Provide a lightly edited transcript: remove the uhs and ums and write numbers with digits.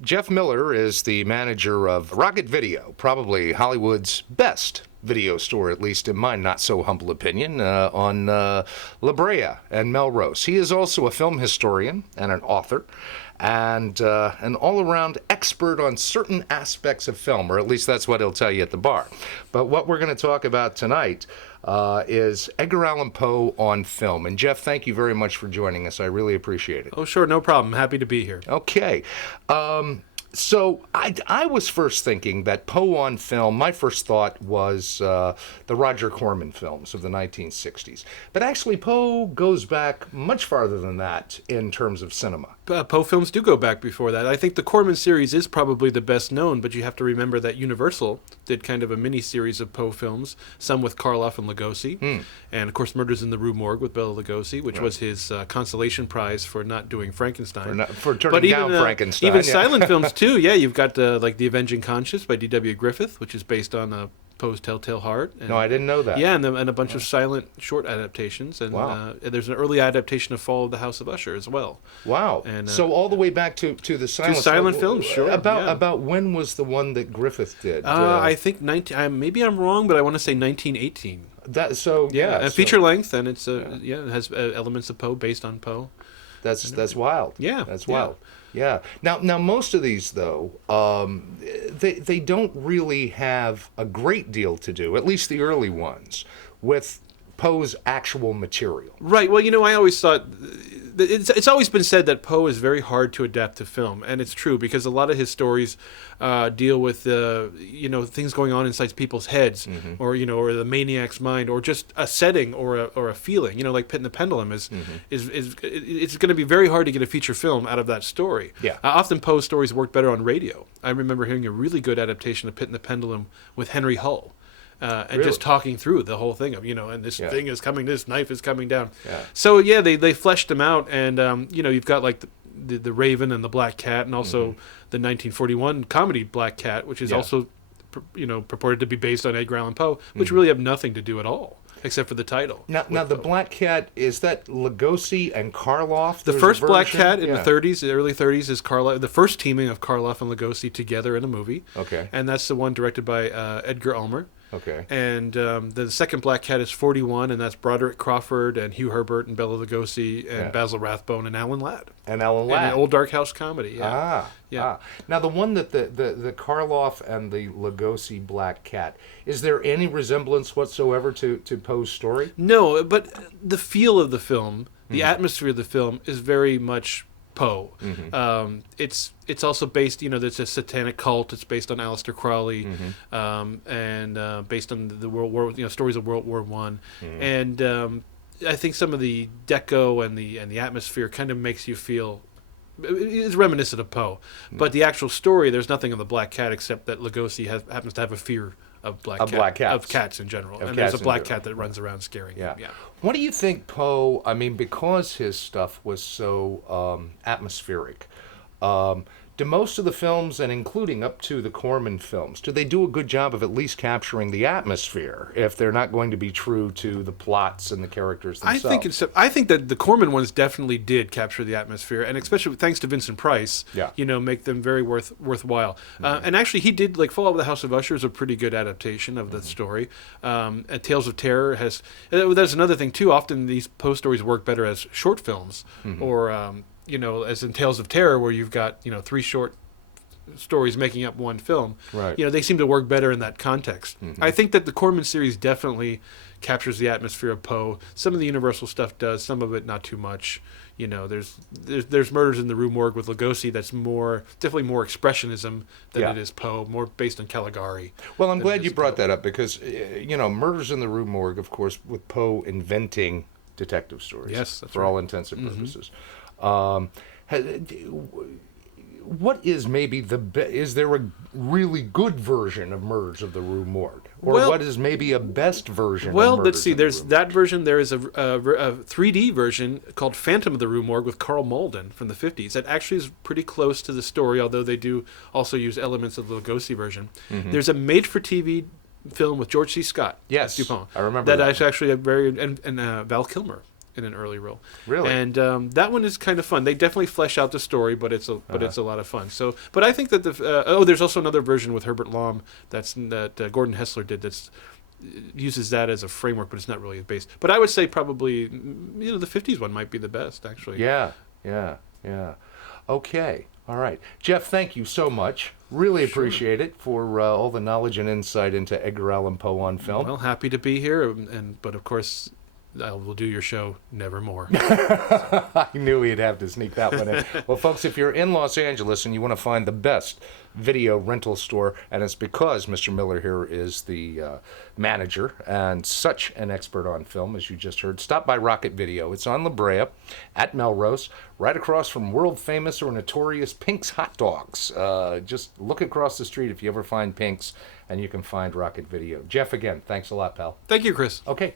Jeff Miller is the manager of Rocket Video, probably Hollywood's best video store, at least in my not so humble opinion, on La Brea and Melrose. He is also a film historian and an author, and an all-around expert on certain aspects of film, or at least that's what he'll tell you at the bar. But what we're going to talk about tonight is Edgar Allan Poe on film. And Jeff, thank you very much for joining us. I really appreciate it. Oh, sure, no problem. Happy to be here. Okay. So I was first thinking that Poe on film, my first thought was the Roger Corman films of the 1960s. But actually, Poe goes back much farther than that in terms of cinema. Poe films do go back before that. I think the Corman series is probably the best known, but you have to remember that Universal did kind of a mini-series of Poe films, some with Karloff and Lugosi, and of course Murders in the Rue Morgue with Bela Lugosi, which was his consolation prize for not doing Frankenstein. For turning down Frankenstein. Even silent films too, yeah, you've got like The Avenging Conscience by D.W. Griffith, which is based on Poe's Telltale Heart. No, I didn't know that. Yeah, and a bunch of silent short adaptations. And there's an early adaptation of Fall of the House of Usher as well. Wow. And, so all the way back to the silent films, sure. About when was the one that Griffith did? I think maybe I'm wrong, but I want to say 1918. A feature length, and it has elements of Poe based on Poe. That's wild. Yeah, that's wild. Yeah. Now most of these though, they don't really have a great deal to do, at least the early ones, with Poe's actual material. Right. Well, I always thought it's always been said that Poe is very hard to adapt to film, and it's true because a lot of his stories deal with things going on inside people's heads, or the maniac's mind, or just a setting or a feeling. Like Pit and the Pendulum is it's going to be very hard to get a feature film out of that story. Yeah. Often Poe's stories work better on radio. I remember hearing a really good adaptation of Pit and the Pendulum with Henry Hull. And really? Just talking through the whole thing of, and this thing is coming, this knife is coming down. Yeah. So, they fleshed them out, and, you've got, like, the Raven and the Black Cat, and also the 1941 comedy Black Cat, which is also, purported to be based on Edgar Allan Poe, which really have nothing to do at all, except for the title. Now the Black Cat, is that Lugosi and Karloff? The first Black Cat in the early 30s, is Karloff, the first teaming of Karloff and Lugosi together in a movie. Okay. And that's the one directed by Edgar Ulmer. Okay. And the second Black Cat is 41, and that's Broderick Crawford and Hugh Herbert and Bela Lugosi and Basil Rathbone and Alan Ladd. And an old dark house comedy. Yeah. Now the one that the Karloff and the Lugosi Black Cat, is there any resemblance whatsoever to Poe's story? No, but the feel of the film, the atmosphere of the film is very much Poe. It's also based, there's a satanic cult. It's based on Aleister Crowley, and based on the World War, stories of World War I. And I think some of the deco and the atmosphere kind of makes you feel it's reminiscent of Poe. But the actual story, there's nothing on the Black Cat except that Lugosi happens to have a fear of cats in general, and there's a black cat that runs around scaring him. Yeah. What do you think Poe? I mean, because his stuff was so atmospheric, do most of the films, and including up to the Corman films, do they do a good job of at least capturing the atmosphere if they're not going to be true to the plots and the characters themselves? I think that the Corman ones definitely did capture the atmosphere, and especially thanks to Vincent Price, make them very worthwhile. And actually, he did, like, Fall of the House of Usher is a pretty good adaptation of the story. And Tales of Terror has... That's another thing, too. Often these Poe stories work better as short films, or... as in Tales of Terror, where you've got, 3 short stories making up one film. Right. They seem to work better in that context. I think that the Corman series definitely captures the atmosphere of Poe. Some of the Universal stuff does, some of it not too much. There's Murders in the Rue Morgue with Lugosi that's definitely more expressionism than it is Poe, more based on Caligari. Well, I'm glad you brought that up because, Murders in the Rue Morgue, of course, with Poe inventing detective stories. Yes, that's for all intents and purposes. What is maybe is there a really good version of Murders of the Rue Morgue? Or what is maybe a best version of Murders let's see. of the There's Rue that version. There is a 3D version called Phantom of the Rue Morgue with Carl Malden from the 50s. That actually is pretty close to the story, although they do also use elements of the Lugosi version. There's a made-for-TV film with George C. Scott. Yes, Dupont. I remember that. That's actually a very... And Val Kilmer in an early role. Really? And that one is kind of fun. They definitely flesh out the story, but it's a lot of fun. So, but I think that there's also another version with Herbert Lom that Gordon Hessler did that's uses that as a framework, but it's not really based. But I would say probably the 50s one might be the best, actually. Yeah. Okay. All right. Jeff, thank you so much. Really appreciate it for all the knowledge and insight into Edgar Allan Poe on film. Well, happy to be here, but of course, I will do your show nevermore. I knew he'd have to sneak that one in. Well, folks, if you're in Los Angeles and you want to find the best video rental store, and it's because Mr. Miller here is the manager and such an expert on film, as you just heard, stop by Rocket Video. It's on La Brea at Melrose, right across from world-famous or notorious Pink's Hot Dogs. Just look across the street if you ever find Pink's, and you can find Rocket Video. Jeff, again, thanks a lot, pal. Thank you, Chris. Okay.